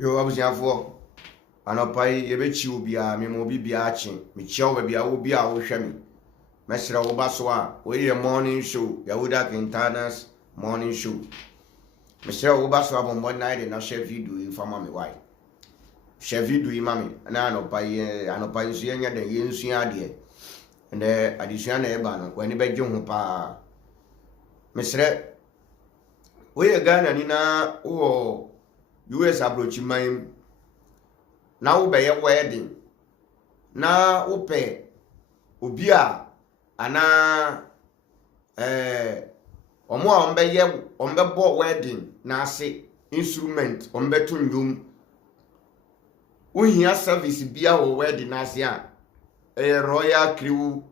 Yo, abusiafo anopai yebechi obi a memo bi achi me chia obi a obi a wo hwe me mesra wo baso a we ye morning show Yahuda Quintana's morning show mesra wo baso a bombo night na share video infama me why share video imami na anopai nsu enya den ye nsu ade and addition na eba no when be gye ho pa mesra we ye Ghana ni na wo US abrochi man na wo be ye wedding na wo pe obi a ana omo a ombe bo wedding na ase instrument ombe to ndum wo hia service bia wo wedding na ase a Royal Crew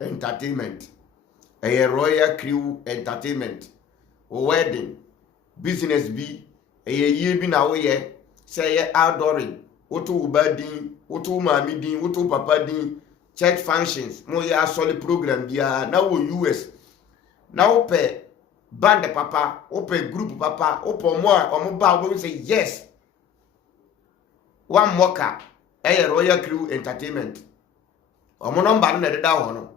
Entertainment Royal Crew Entertainment wo wedding business bi ye bi na wo ye say ye outdooring woto ubadin woto mami din woto papa din church functions mo ye asoli program bia na wo US na wo pe band papa wo pe group papa wo po mo a omo ba wo say yes one moka Royal Crew Entertainment omo number na deda ho no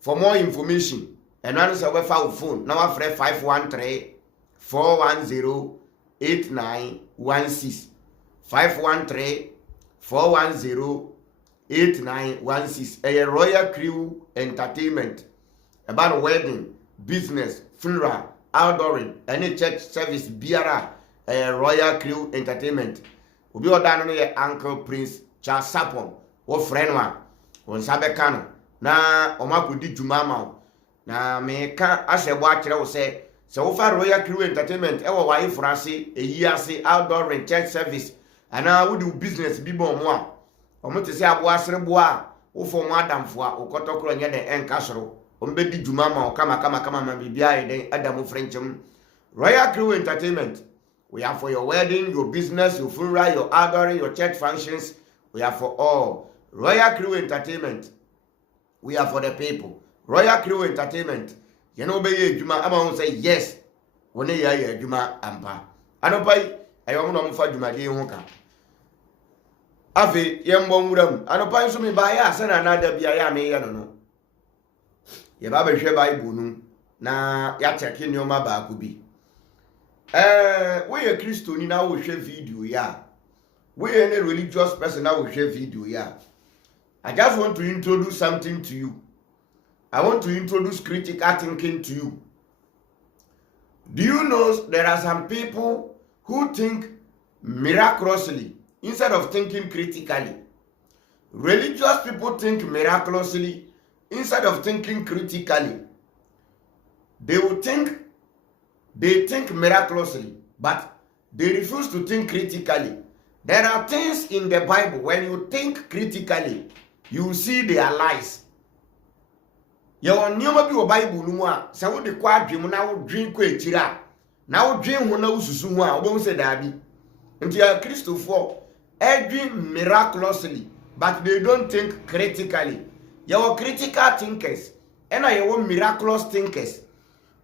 for more information and answer we fa phone na wa free 513 410-8916 513-410-8916 Royal Crew Entertainment about wedding, business, funeral, outdooring, any church service biara Royal Crew Entertainment obi oda no ye Uncle Prince Charles Sapon wo friend wa won sabe kano na omakodi djuma ma na me ka asebo a kire wo se wo fa Royal Crew Entertainment e wo waye frase eyi ase outdoor church service ana wo do business bi bon mo a omo te se abo aserebo a wo fo mo adamfo a okotokro nye den enka soro ombe di djuma ma kama ma bibia e den adamu frenchem Royal Crew Entertainment we are for your wedding, your business, your funeral, your outdooring, your church functions. We are for all. Royal Crew Entertainment we are for the people. Royal Crew Entertainment you know be ye djuma ama say yes woni ya ye djuma ampa anopai ayo no mfa djuma de ho ka afi ye mbon wuram anopai so me ba ya ase na da bia ya me ye no ye ba be hwe Bible nu na ya check ni o ma ba ku bi we ye Christo ni na wo hwe video ya we ye a religious person na wo hwe video ya I just want to introduce something to you. I want to introduce critical thinking to you. Do you know there are some people who think miraculously instead of thinking critically? Religious people think miraculously instead of thinking critically. They think miraculously, but they refuse to think critically. There are things in the Bible, when you think critically, you see their lies. Your nyoma bi wo Bible no mu a se wo de kwa adwem na wo dwen kwa etira na wo dwen ho na ususu ho a wo se da bi nti ya Christopher edwin miraculously but they don't think critically. Your critical thinkers and your miraculous thinkers.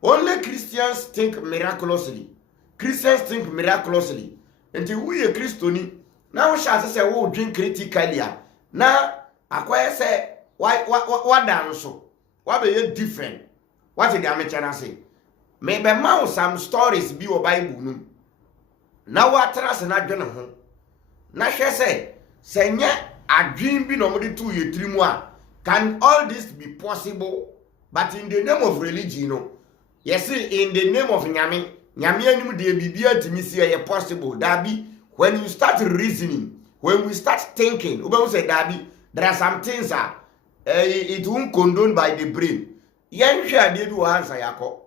Only Christians think miraculously. Christians think miraculously. Nti wo ye Christoni na wo sha se wo dwen critically a na akwai se why dance so what be different what the amateur say me be ma some stories bi o Bible no na wa trase na dwene ho na hwe se nye adwen bi no mo de to ye trimu a can all this be possible but in the name of religion no yes in the name of nyame anim de bibia timi see ye possible that be when you start reasoning when we start thinking we say that be there are some things it won't condone by the brain. Yen share dey do answer yako.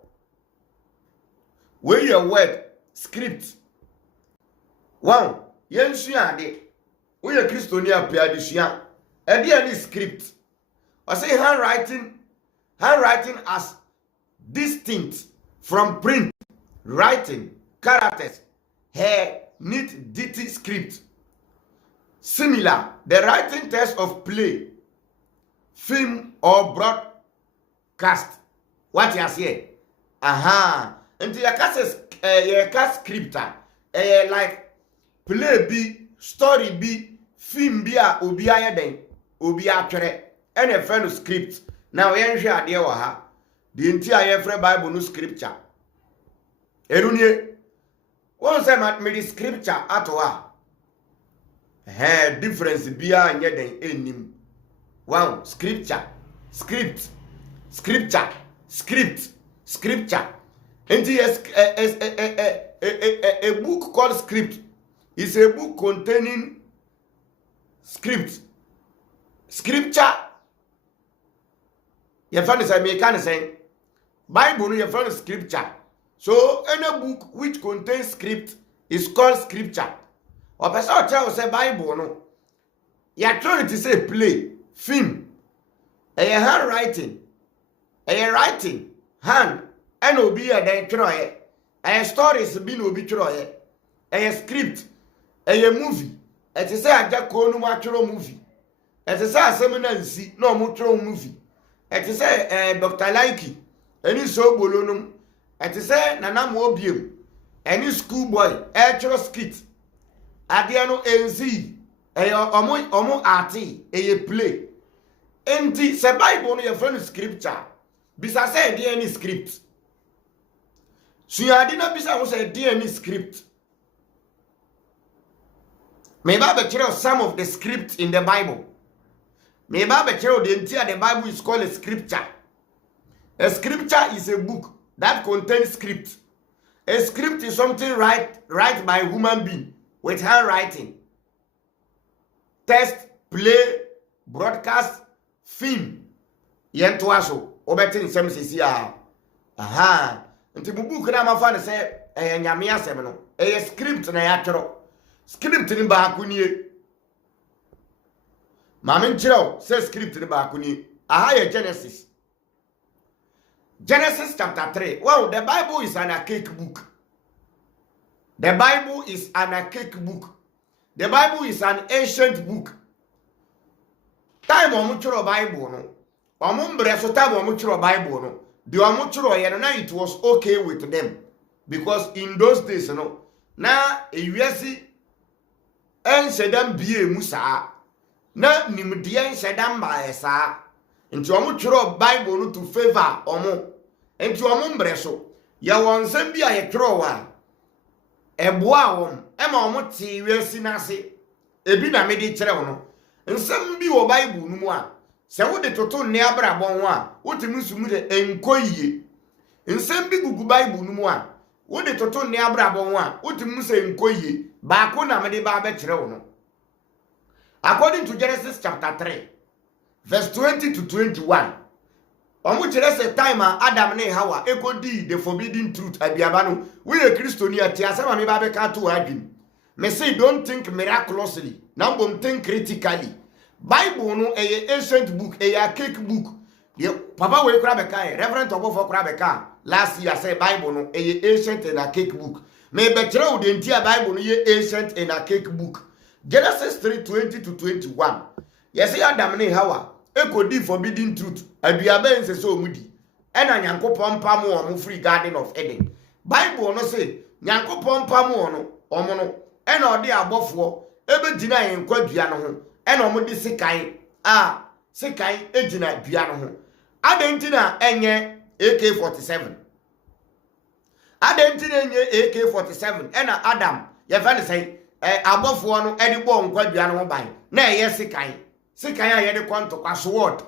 Where your word script. One, yen sua de. We your Christian appear this year. E dey any script. I say handwriting as distinct from print, writing, characters, hair, neat, ditty script. Similar, the writing test of play, film or broadcast. What you say? Aha. Until your cast scripter, like play bi, story bi, film bi a obi ayeden, obi atwere, and a friend script. Now yen hwe ade wa ha. The entire free Bible no scripture. Erunye. One say me scripture atoa. Difference bia nye den enim. Wow, scripture, script, scripture, scripture. And yes, a book called script is a book containing script. Scripture. You find this American saying Bible, you find scripture. So any book which contains script is called scripture. Or person tell say Bible no. You are trying to say play, film, a handwriting, a writing, hand, and obi a den try, a stories be no be try, a script, a movie. It is a jack no natural movie. It is a seminar see no mutual movie. It is a Dr. Likey, any so bolonum. It is a Nana Mobium, any schoolboy, actual skit. Adiano NC, a omo arty, a play. Enti se Bible no your friend scripture. Bisa say dey any script. Suya na bisa wo say dey any script. Me ba be kire some of the script in the Bible. Me ba be kire the entire the Bible is called a scripture. A scripture is a book that contains script. A script is something write by a human being with handwriting. Text, play, broadcast, film. Yen to aso. Obetin sem sisi a. Aha. Nti bubu na mafa ne se nyame asem no. Script na ya twero. Script ni ba akunie. Maame nkyerɛw say script ni ba akunie. Aha ye Genesis. Genesis chapter 3. Wow, the Bible is an archaic book. The Bible is an archaic book. The Bible is an ancient book. Time omuchuro Bible no. Omumbre so time omuchuro Bible no. The omuchuro ye no, it was okay with them because in those days no na ewiase ensedam bie musa na nimde ensedam ba esa. Nti omuchuro Bible no to favor omo. Nti omumbre so ye wonsam bia ye tworo wa eboa wom ema omote wiase nase ebi na mede kire wo no. Nsem bi wo Bible no mu a se wo de toto ne abrabon ho a wotimi sumu de enkoyie. Nsem bi gugu Bible no mu a wo de toto ne abrabon ho a wotimi se enkoyie ba ko na mede ba be kire wo no. According to Genesis chapter 3 verse 20 to 21, omu kire se time Adam ne Hawa ekodi the forbidden truth abiaba no we a Christian ati asema me ba be ka to adwin. Me say don't think miraculously. Now think critically. Bible no a ancient book, a archaic book. Papa we kura beka Reverend Ogofo kura beka last year say Bible no a ancient and archaic book. Me be kire wo the entire Bible no a ancient and archaic book. Genesis 3:20 to 21. Yes, Adam ne Hawa ekodi forbidden truth aduaba ense so omudi. Ena Nyankopon pam wo free garden of Eden. Bible no say Nyankopon pam wo no omo no ena ode abofo ebe gina yen kwadua no ho ena omo de sekan ejina dua no ho adentina enye AK47 adentina enye AK47 ena Adam ye fa ne say abofo no ede bo nkwadua no ho ban na eye sekan a ye de kwanto kwa sword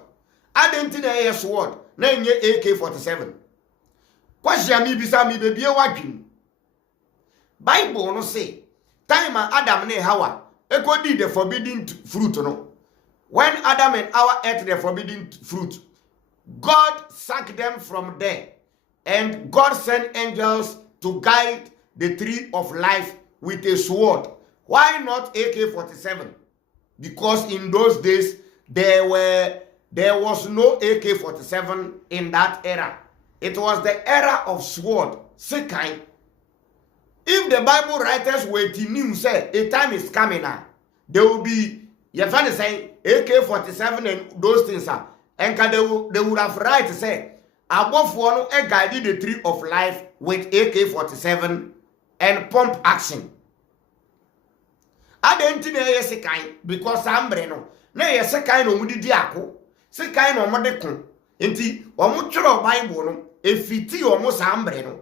adentina eye sword na enye AK47 kwahia mi bisa mi bebie wadwin. Bible no say time Adam and Hawa ekodi the forbidden fruit no. When Adam and Hawa ate the forbidden fruit, God sacked them from there, and God sent angels to guide the tree of life with a sword. Why not AK-47? Because in those days there was no AK-47 in that era. It was the era of sword, sekai. If the Bible writers were to knew say a time is coming now, there will be you find saying AK-47 and those things are, and they would have right to say above one guided the tree of life with AK-47 and pump action. Adenti na ye sekan because ambre no. Na ye sekan no mudidi ako. Sekan no mode ko. Enti omo tworo Bible no efiti omo sambre no.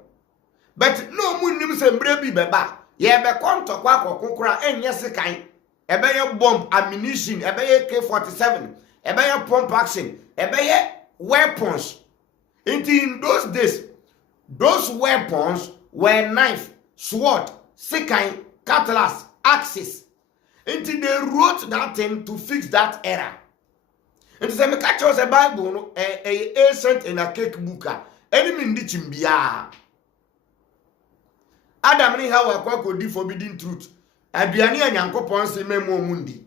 But no munnim se mbre bi beba. Ye be konto kwa kokokora enye sekan. Ebe ye bomb ammunition, ebe ye K47, ebe ye pump action, ebe ye weapons. In those days, those weapons were knife, sword, sekai, cutlass, axes. Until they wrote that thing to fix that error. And say me catch us a Bible no ancient in a cake booker. Enemy ndi chimbia. Adam ni how akwa kodi forbidden truth. Aduane anyankopon se memo mundi.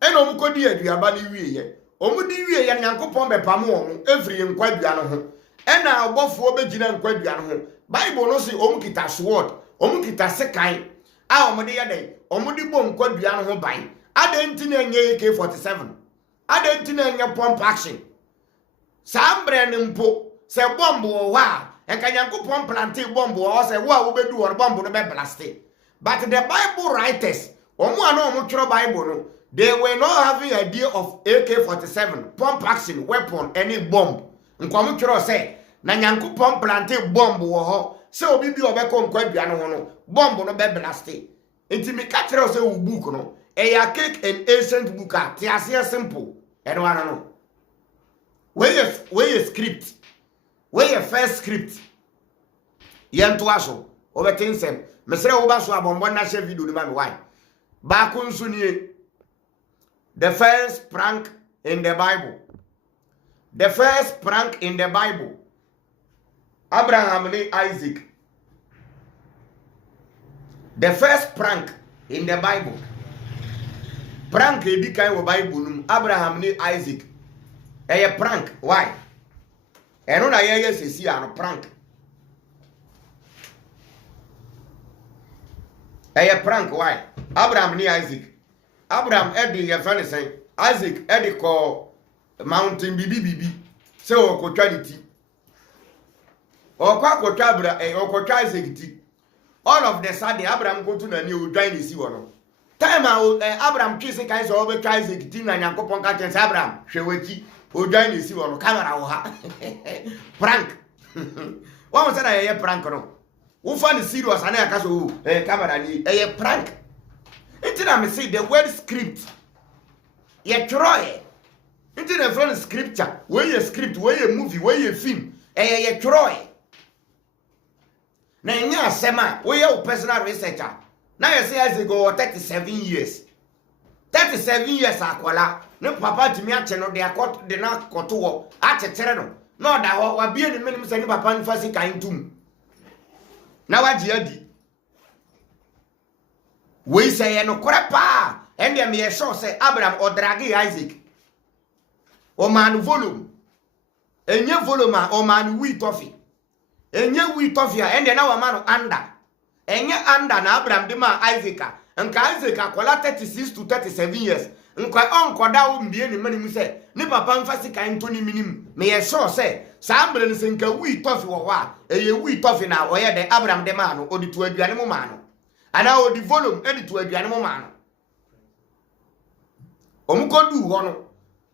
Eno mu kodi aduaba ni wiye. Omu di wiye ya nyankopon bepam omu efri nkwa aduane ho. Ena obofo obegina nkwa aduane ho. Bible no say omu kita sword, omu kita sekan. A omu de yeden, omu di bo nkwa aduane ho ban. Adenti na enye AK47. Adenti na enye pump action. Sambre ne mpo se bombo wo wa. Enka nyankopon plante bombo wo se wo a wo bedu wo bombo no be blaste. But the Bible writers, Bible, they were not having idea of AK-47, pump action, weapon, any bomb. Nkwamutro say, na nyankopon plante bomb wo ho, se obi bi obeko nkwadua no ho no, bomb no be blaste. Enti me ka kire say wo book no, e ya cake and ancient book ti ase simple. Eno ano no. Where script. Where first script. Yento aso, obetinsem. Mesre wo ba so abombo na share video ni ma me why. Ba ko nso nie. The first prank in the Bible. The first prank in the Bible. Abraham and Isaac. The first prank in the Bible. Prank e di kai wo Bible num Abraham and Isaac. A prank. Why? Eno na ye sesi ano prank. A prank, why? Abraham ni Isaac. Abraham edi ye friend say Isaac edi ko mountain bibi. Se o ko twa ti. O kwa ko twa bra o ko twa Isaac ti. All of the sudden Abraham go to na ni o twa ni si wo no. Time Abraham twi se kan so o be twa Isaac ti na Nyankopon ka chen Abraham hwe waki o twa ni si wo no camera wo ha. Prank. What was that a prank no? Who find serious and I can camera ni a prank. Until I say the word script. Ye try. Until the front scripture, where you script, where you movie, where you film, ye try. Now nya sema, where you personal researcher. Now you say as go 37 years. 37 years akwala. No papa to me acheno de akot de na koto a chechere no. No da ho wa bie ni menim se ni papa nfa sika ntum. Na waji adi. We say no kore pa. Ende me show say Abraham o dragi Isaac. O man volume. Enye volume o man wi tofi. Enye wi tofi ende na wa man anda. Enye anda na Abraham de ma Isaac. Nka Isaac akola 36 to 37 years. Nka onkoda wo mbie ni mani mu se ni papa mfa sika ntoni minim me ye sure se sambre ni se nka wi tofi wo wa eye wi tofi na wo ye de Abraham de ma no odi to aduane mo ma no ana odi volume edi to aduane mo ma no omukodu ho no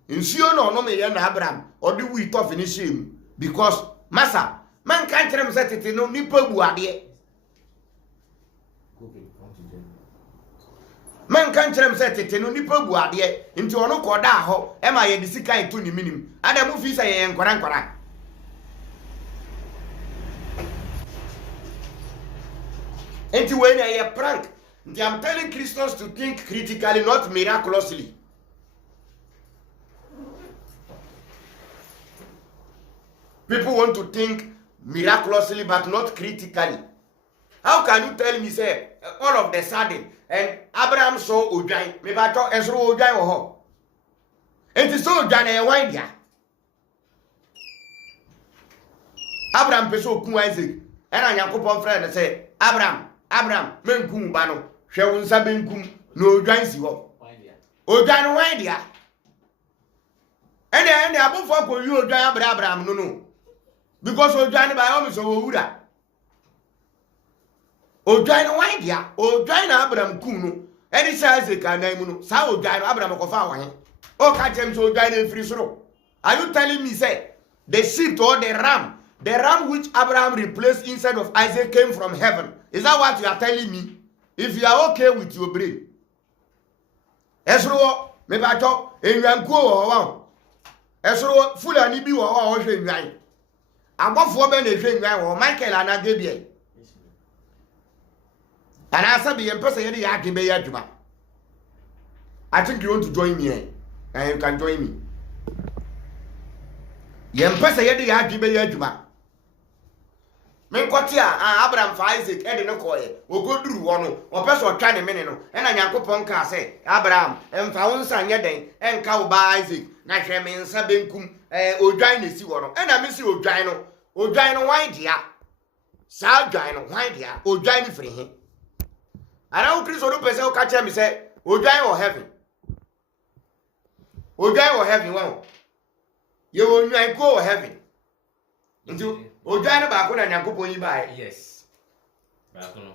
nsuo no no me ye na Abraham odi wi tofi ni shame because masa man kan kire se tete no nipa bu ade man kan kire se tete no nipa bu ade nti ono koda ho e ma ye di sika eto ni minim adam fi se ye nkora nti when I prank nti I'm telling Christians to think critically, not miraculously. People want to think miraculously but not critically. How can you tell me say all of the sudden and Abraham saw Ojai, me ba to esro Ojai wo ho. Enti so Ojai na e wan dia. Abraham peso ku Isaac. Era Nyankopon friend say Abraham menkum ba no hwe won sa benkum no Ojai si ho. Ojai no wan dia. Ende abofo ko yi Ojai Abraham no. Because Ojai ba o me so wo wura. Ojai no wan dia, Ojai na Abraham kum no. Any size they can name. Sao Dino Abraham Kofa. Oh, catch him so Dino free snow. Are you telling me, say, the sheep or the ram which Abraham replaced inside of Isaac came from heaven? Is that what you are telling me? If you are okay with your brain. Esro, maybe I talk, and you are go. Esro, full and be or nine. I want for Ben or Michael and Agabia. And I said, be a person in I think you want to join me, and you can join me. Yempesa yedi ya gibe ya adwuma. Menkoti Abraham fa Isaac e de no koye. Ogoduru wo no, opese otwa ne mene no. E na Nyankopon ka se, Abraham, emfa wo nsa nye den, enka wo ba Isaac, na hwe me nsa benkum, odwan na si wo no. E na me si odwan no wan dia. Sa odwan no wan dia, odwan ni firi he. Ara wo Kristo no pese wo ka che me se, odwan wo heaven. Odwan wo heaven wo. You will go heaven. Into Ojana Bakuna Nyankopon yi buy. Yes. Bakuno.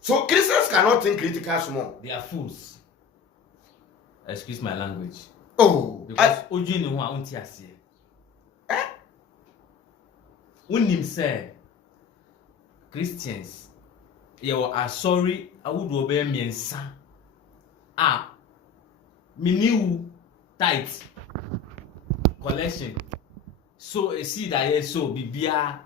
So Christians cannot think critical small. They are fools. Excuse my language. Oh. Because Oji no wa unti ase. Unim say Christians you are sorry awudu obe miensa. Miniu tight. Collection. So a seed that is so bibia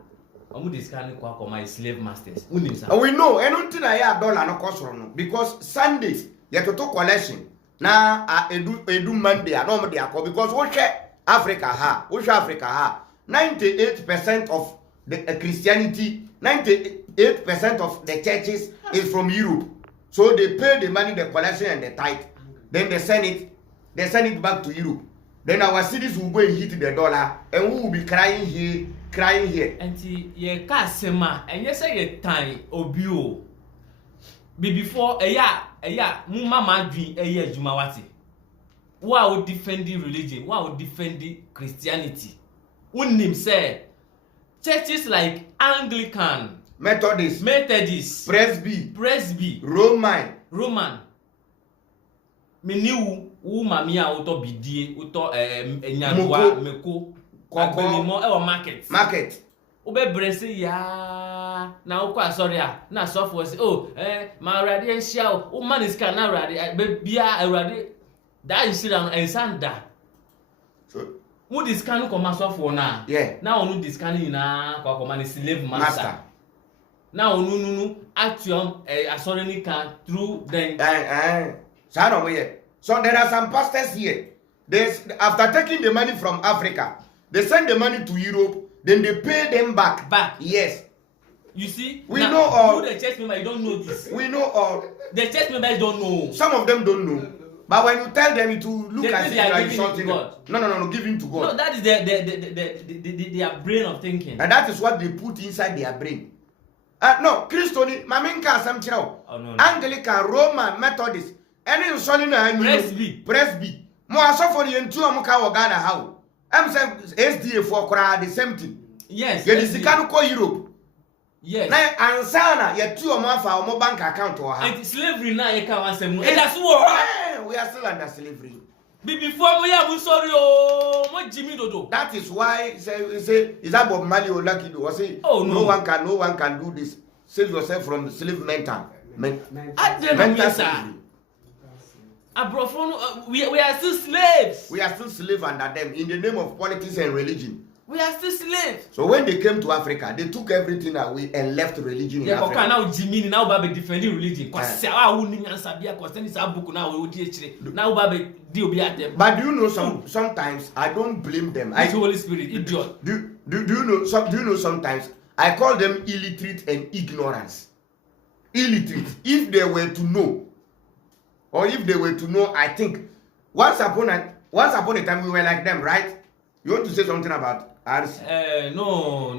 omu discarding kwa my slave masters. And we know anything I have dollar no cost no because Sundays you to collection na edu Monday no mo dey because we share Africa ha 98% of the Christianity 98% of the churches is from Europe. So they pay the money, the collection and the tithe, then they send it back to Europe. Then our cities will go and hit the dollar, and we will be crying here. And ye kasema, and yes, I time obio. Be before a ya, mama dream a year jumawati. Why would defend the religion? Why would defend the Christianity? Unim say churches like Anglican, Methodist, Presby, Roman. Meniwu u mamia auto bidie uto enyanwa meko agbelimo e wo market ube brese ya na ukwa sorry na software say ma rade enhia o man is can na rade bia rade that is still an ensanda so who this can come software na na onu this can na kwa come slave master na onu actual sorry ni can through then So there are some pastors here. After taking the money from Africa, they send the money to Europe, then they pay them back. Yes. You see? We know all. You the church member, you don't know this. We know all. The church members don't know. Some of them don't know. But when you tell them to look as if you are insulting God. No, giving to God. No, that is their brain of thinking. And that is what they put inside their brain. No, Christian, Maminka Samchiro, Anglican, Roman, Methodist. Any sonny na Presby. Mo asofo ni entu amuka wo Ghana how. Am say SDA for kra the same thing. Yes. Ye disika no ko Europe. Yes. Na ansana ye tu omo afa omo bank account o ha. And slavery na ye ka wansem no. E da so wo. We are still under slavery. Before we have sorry oh mo Jimmy Dodo. That is why say is that Bob Marley or Lucky do say no one can do this. Save yourself from slave mental. Mental. We are still slaves. We are still slaves under them in the name of politics and religion. We are still slaves. So when they came to Africa, they took everything away and left religion in Africa. Now Jimmy now babe defending religion. But do you know sometimes I don't blame them. It's Holy Spirit, idiot. Do you know sometimes I call them illiterate and ignorance. Illiterate. If they were to know. Or if they were to know, I think once upon a time we were like them, right? You want to say something about ours? No,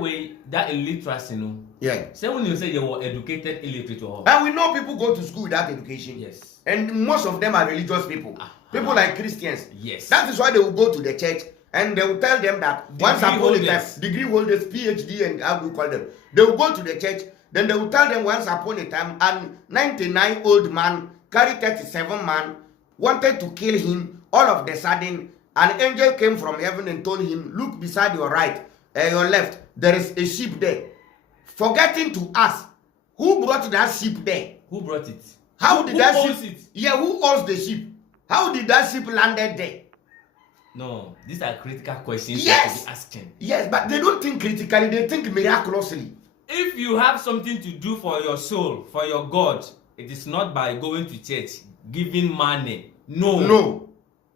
way that illiteracy, no. Yeah. Say when you say you were educated illiterate or and we know people go to school without education. Yes. And most of them are religious people. People like Christians. Yes. That is why they will go to the church and they will tell them that once upon a time, degree holders, PhD, and how we call them, they will go to the church. Then they will tell them once upon a time, and 99 old man carried 37 men, wanted to kill him. All of a sudden, an angel came from heaven and told him, look beside your right and your left. There is a sheep there. Forgetting to ask, who brought that sheep there? Who brought it? How did that owns sheep? It? Yeah, who owns the sheep? How did that sheep landed there? No, these are critical questions yes. you have to be asking. Yes, but they don't think critically, they think miraculously. If you have something to do for your soul, for your God, it is not by going to church, giving money. No.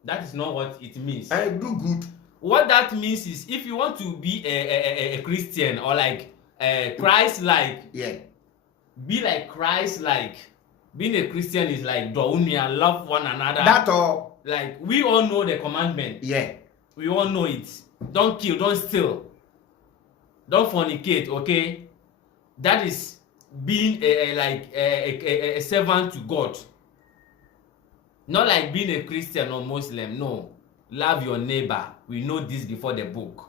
That is not what it means. I do good. What that means is if you want to be a Christian or like Christ-like, yeah, be like Christ-like. Being a Christian is like Dounia, love one another. That all. Like we all know the commandment. Yeah. We all know it. Don't kill, don't steal, don't fornicate, okay? That is being a servant to God. Not like being a Christian or Muslim. No. Love your neighbor. We know this before the book.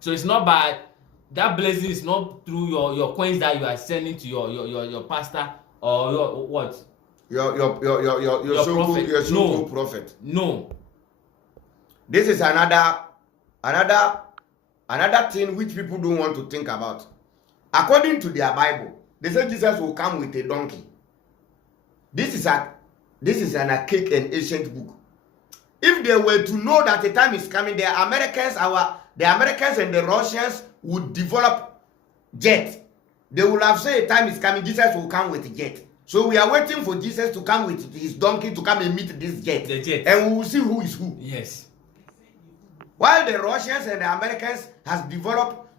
So it's not by that blessing is not through your coins that you are sending to your pastor or your what? Your so-called prophet. No. This is another thing which people don't want to think about. According to their Bible, they say Jesus will come with a donkey. This is an archaic and ancient book. If they were to know that the time is coming, the Americans and the Russians would develop jet. They would have said time is coming, Jesus will come with a jet. So we are waiting for Jesus to come with his donkey to come and meet this jet. The jet. And we will see who is who. Yes. While the Russians and the Americans has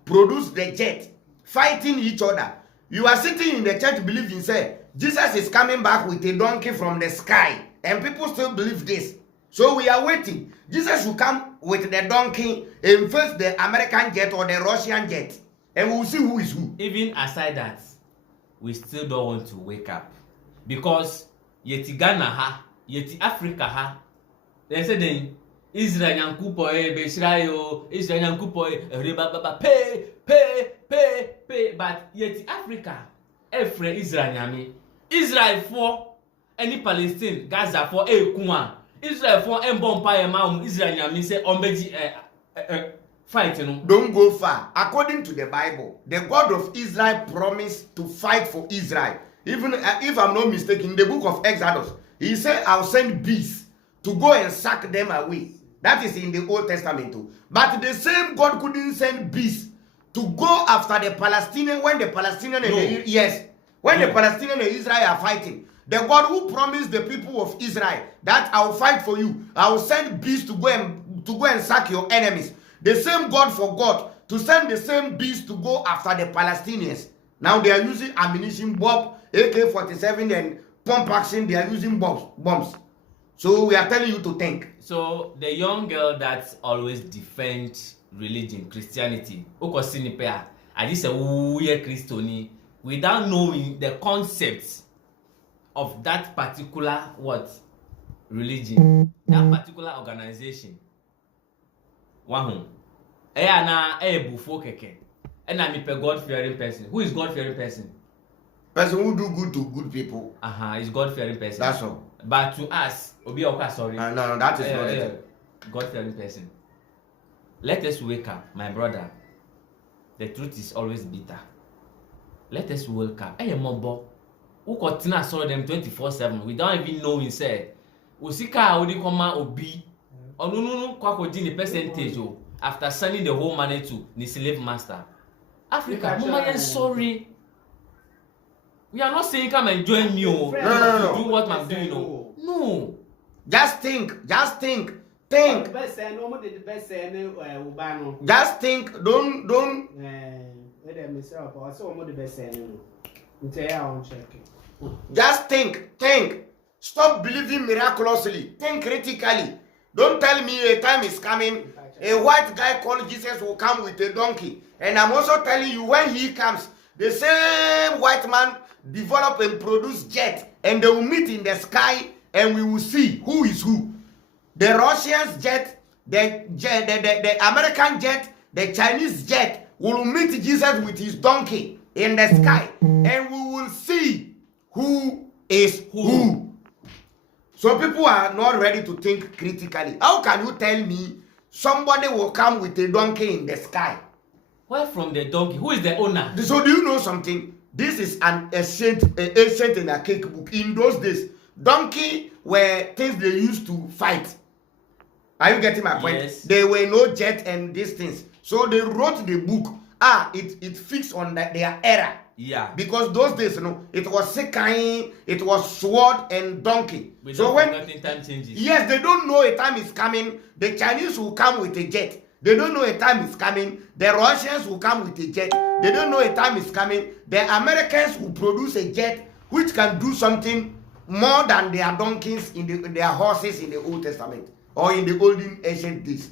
produced the jet, fighting each other. You are sitting in the church believing, say, Jesus is coming back with a donkey from the sky. And people still believe this. So we are waiting. Jesus will come with the donkey and face the American jet or the Russian jet. And we will see who is who. Even aside that, we still don't want to wake up. Because yeti Ghana ha, yeti Africa ha. They say then Israel yankupo beshrayo, Israel yankupo rebaba pay. But yeti Africa, every Israel nyame. Israel for any Palestine, Gaza for kuma. Israel for empire ma Israel nyame say ombeji fight, you know. Don't go far. According to the Bible, the God of Israel promised to fight for Israel. Even if I'm not mistaken, in the book of Exodus, he said, I'll send beasts to go and suck them away. That is in the Old Testament too. But the same God couldn't send beasts to go after the Palestinians when the Palestinians the Palestinians and Israel are fighting. The God who promised the people of Israel that I'll fight for you, I will send beasts to go and sack your enemies. The same God forgot to send the same beasts to go after the Palestinians. Now they are using ammunition, bomb, AK-47 and pump action. They are using bombs. So we are telling you to think. So the young girl that always defends religion, Christianity, I just say Christian without knowing the concepts of that particular religion, that particular organization. Wahun. Na bufo keke. And I'm a God-fearing person. Who is God-fearing person? Person who do good to good people. Is God-fearing person. That's all. But to us, sorry. No, that is not it. God-fearing person. Let us wake up, my brother. The truth is always bitter. Let us wake up. Mobo. Who continue saw them 24/7 without even knowing say. Usika odi koma obi. Onunu kwakodi the percentage after sending the whole money to the slave master. Africa, Mama, sorry. We are not saying come and join me. No. Do what I'm doing. No. Just think. Just think. Just think. Don't. Just think. Stop believing miraculously. Think critically. Don't tell me a time is coming. A white guy called Jesus will come with a donkey. And I'm also telling you when he comes, the same white man develop and produce jet. And they will meet in the sky and we will see who is who. The Russians jet, the American jet, the Chinese jet will meet Jesus with his donkey in the sky. And we will see who is who. So people are not ready to think critically. How can you tell me somebody will come with a donkey in the sky? Where from the donkey? Who is the owner? So do you know something? This is an ancient in a cake book. In those days, donkey were things they used to fight. Are you getting my point? Yes. There were no jet and these things. So they wrote the book. It fixed on their era. Yeah. Because those days, it was sekai, it was sword and donkey. So when time changes. Yes, they don't know a time is coming. The Chinese will come with a jet. They don't know a time is coming. The Russians will come with a jet. They don't know a time is coming. The Americans will produce a jet which can do something more than their donkeys in their horses in the Old Testament or in the olden ancient days.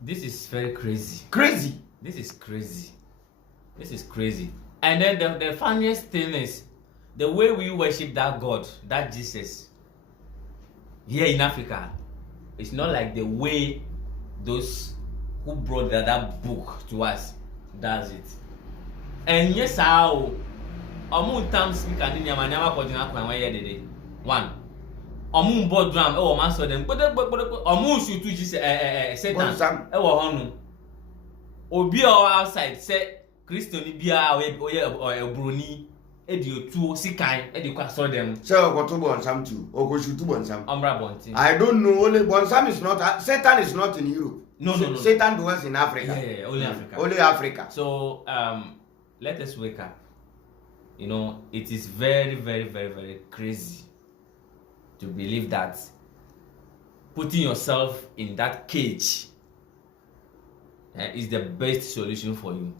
This is very crazy. Crazy. This is crazy. This is crazy. And then the funniest thing is the way we worship that God, that Jesus, here in Africa, it's not like the way those who brought that book to us does it. And yes, how times speak and nyama kojina kwa one year today. One. Board drum man saw them. Shoot to Jesus Satan. Honu. Obi outside say Christian bia or bruni edi otu sikan edi kwa saw them. So go to bonsam too. Or go shoot to bonsam. Bonti. I don't know. Only bonsam is not. Satan is not in Europe. No. Satan dwells in Africa. Yeah, only Africa. Only Africa. So let us wake up. It is very, very, very, very crazy to believe that putting yourself in that cage is the best solution for you.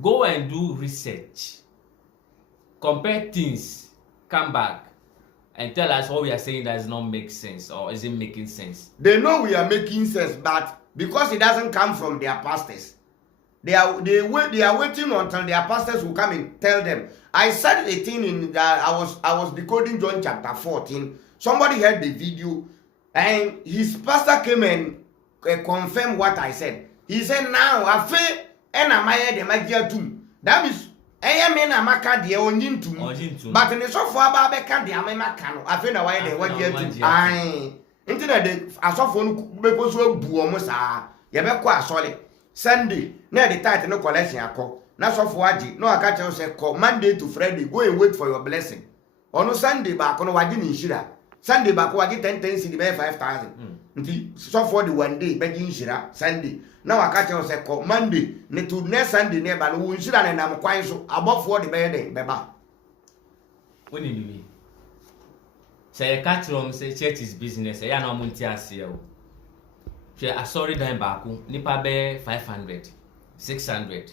Go and do research, compare things, come back and tell us what we are saying does not make sense or isn't making sense. They know we are making sense, but because it doesn't come from their pastors, they are waiting until their pastors will come and tell them. I said a thing in that I was decoding John chapter 14. Somebody heard the video and his pastor came and confirmed what I said. He said, now I feel and I might the magia too. That means I mean a maka de onyin too. But in the so far Babeka de Amacano, I feel why they want you to I internet the asophone because we buomosa. Yabekwa solid. Sunday, near the title no collection. Now so for Waji, no I catch say call Monday to Friday, go and wait for your blessing. On no Sunday back on Wajin in Shira. Sunday back Waji 10 cedi by 5,000. So for the one day, begging Shira, Sunday. Now I catch say call Monday, ne to next Sunday never no Shira and I'm quite so above 40 bed, beba. When you mean? Say a catch room, say church is business, I am on Tiasio. I sorry then back, nipa be 500, 600.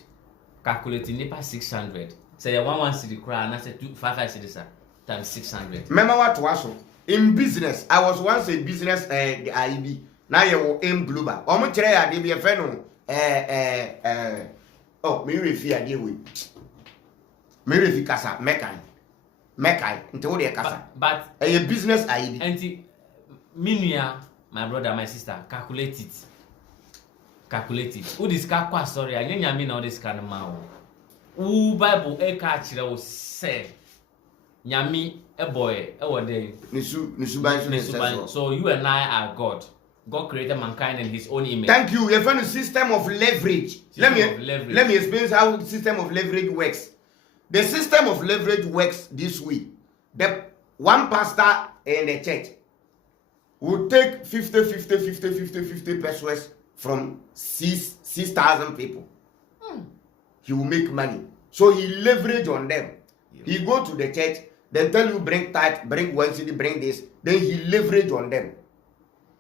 Calculating nipa 600. Say 1 cedi cry and I say 5 cedis times 600. Remember what was in business? I was once a business the IB. Now you aim global. Omo chere ya dey be a friend me refi ade we. Me refi kasa mekai into the kasa. But a business IB. Enti minua my brother, my sister, calculate it. Who this car sorry, I nyame na this kind of man. Who Bible e ka kire wo say nyame e boy e wode nisu. So you and I are God. God created mankind in his own image. Thank you. You're from a system of leverage. Let me explain how the system of leverage works. The system of leverage works this way. The one pastor in the church will take 50 pesos from 6,000 people. He will make money. So he leverage on them. He go to the church, then tell you bring tithe, bring 1 cedi, bring this. Then he leverage on them.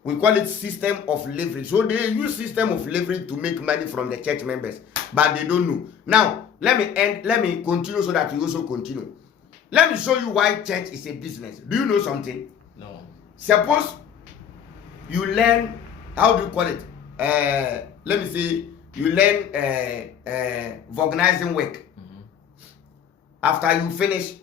We call it system of leverage. So they use system of leverage to make money from the church members, but they don't know. Now, let me continue so that you also continue. Let me show you why church is a business. Do you know something? No. Suppose you learn, how do you call it? Let me say, you learn organizing work. After you finish,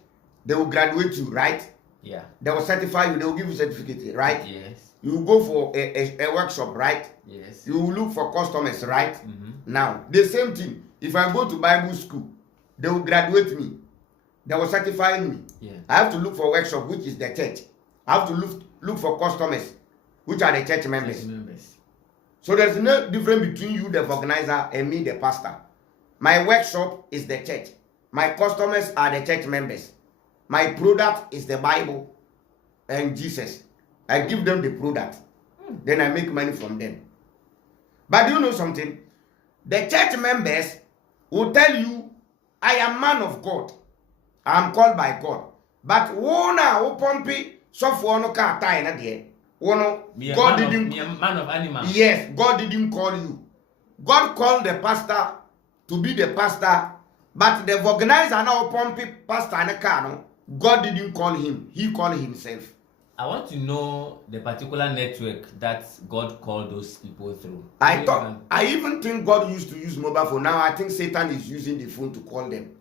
they will graduate you, right? Yeah. They will certify you, they will give you certificate, right? Yes. You go for a workshop, right? Yes. You look for customers, right? Now, the same thing. If I go to Bible school, they will graduate me. They will certify me. Yeah. I have to look for a workshop, which is the church. I have to look for customers, which are the church members. So there's no difference between you, the organizer, and me, the pastor. My workshop is the church. My customers are the church members. My product is the Bible and Jesus. I give them the product. Then I make money from them. But do you know something? The church members will tell you, I am man of God. I am called by God. But wona opompi sofo no ka tai na de. God didn't man of animal. Yes, God didn't call you. God called the pastor to be the pastor, but the organizer now opompi pastor na ka no. God didn't call him. He called himself. I want to know the particular network that God called those people through. I even think God used to use mobile phone. Now I think Satan is using the phone to call them.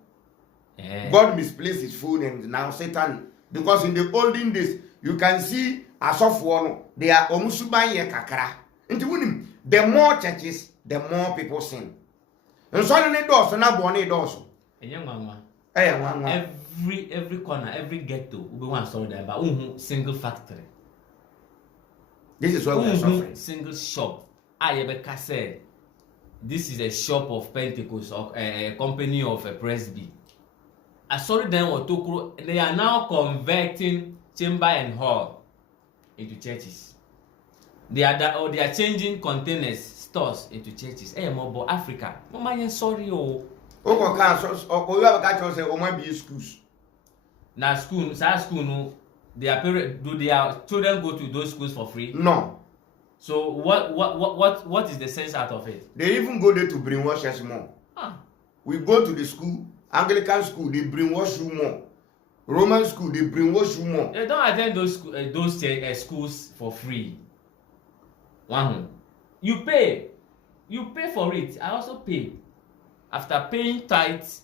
God misplaced his phone, and now Satan, because in the olden days you can see as of one they are omusubaye kakra. The more churches, the more people sin. And so they do na born doors. Every corner, every ghetto, we want to there, but single factory. This is why we are suffering. Single shop. I said, this is a shop of Pentecost or a company of a Presby. I saw them or Tokro. They are now converting chamber and hall into churches. They are changing containers, stores into churches. Hey, Mobo Africa. Mama, sorry, oh. You have a catch say, oh, might be schools. Now, school, no. Their children go to those schools for free? No. So what is the sense out of it? They even go there to brainwash us more. We go to the school, Anglican school, they brainwash you more. Roman school, they brainwash you more. They don't attend those schools for free. You pay for it. I also pay. After paying tithes,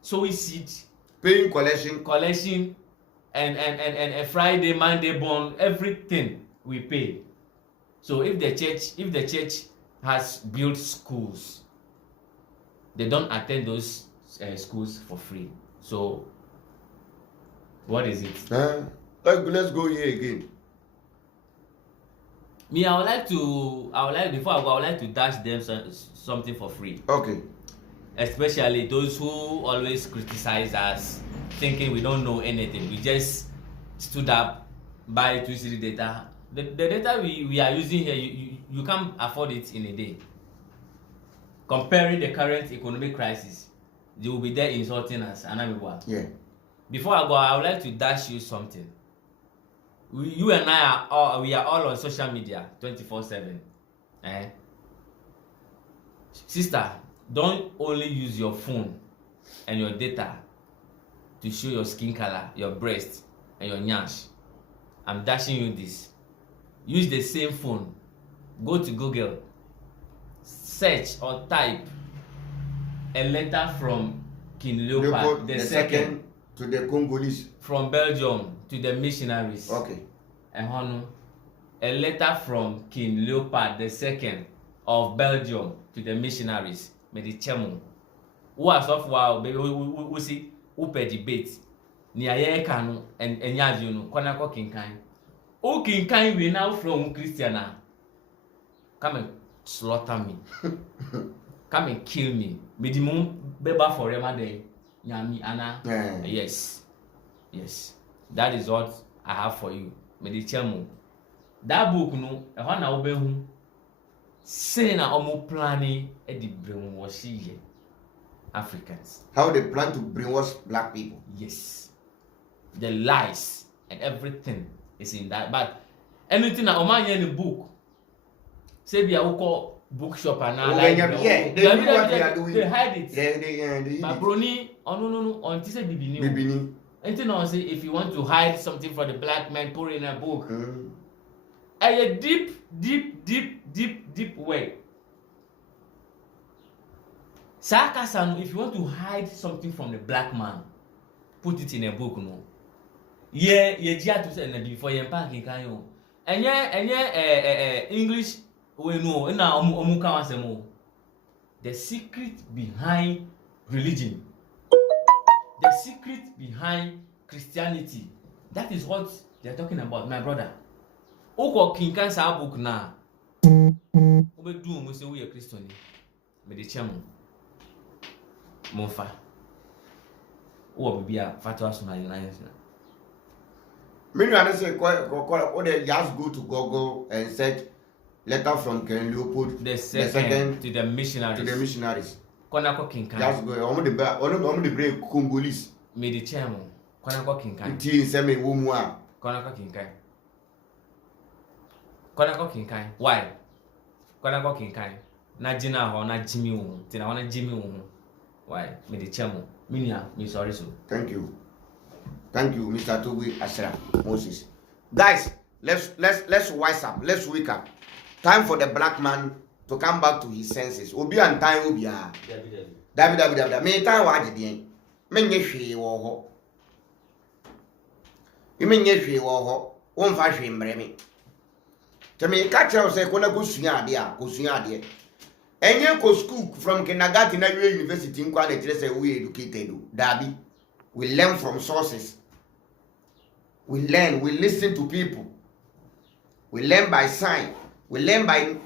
sowing seed, paying collection, and a Friday, Monday bond, everything we pay. So if the church has built schools, they don't attend those schools for free. So what is it? Let's go here again. Me, I would like before I go, I would like to dash them something for free. Okay. Especially those who always criticize us, thinking we don't know anything. We just stood up, buy 2-3 data. The data we are using here, you can't afford it in a day. Comparing the current economic crisis, they will be there insulting us. Yeah. Before I go, I would like to dash you something. You and I are all on social media 24/7. Sister, don't only use your phone and your data to show your skin color, your breast, and your nyash. I'm dashing you this. Use the same phone. Go to Google. Search or type a letter from King Leopold the second to the Congolese. From Belgium to the missionaries. Okay. And a letter from King Leopold II of Belgium to the missionaries. Medichemo. Who are so far, we see, who pay debate. Ni aye kanu and yaji no kwana ko kinkan. O kinkan we now from Christiana. Come and slaughter me. Come and kill me. Medimu beba forever day. Nyami ana. Yes. That is what I have for you. Medichemo. That book no, e ho na obehu. Say na omo planning e di brainwash ye Africans. How they plan to brainwash black people? Yes. The lies and everything is in that. But anything that Omanya in the book, say be a bookshop and all they hide it. They but Brony, no, until say Bibini. Anything I say, if you want to hide something for the black man, put it in a book. A deep way. Sarcasm, if you want to hide something from the black man, put it in a book, no. Yeah, to say before you packing can you. And English we know na omuka wasemo. The secret behind religion. The secret behind Christianity That is what they are talking about, my brother. Oko kinkan sa book na. Obe do mo say we are Christian. Me de chemu. Monfa. Wo bibia fatwa so na alliance na. Me no say or they just go to Google and search letter from King Leopold the second to the missionaries. Kona ko kinkan. Just go on the break Congolese. Me de chemu. Kona ko kinkan. Ti se me wo mu a. Kona ko kinkan. Kona ko kinkan. Why? Kona ko kinkan. Na jina ho na jimi wo. Ti na wana jimi wo. Why? Me de chemu. Minia, me sorry so. Thank you, Mr. Toby Ashra Moses. Guys, let's wise up. Let's wake up. Time for the black man to come back to his senses. Obi and time obi a. David. Me time wa de me nye hwe wo ho. Me nye hwe wo ho. Won fa hwe mbre me. Te me ka kire say ko na go sua ade. Enye ko school from kindergarten na university nkwa na kire say we educated o. Dabi. We learn from sources. We listen to people. We learn by sign. We learn by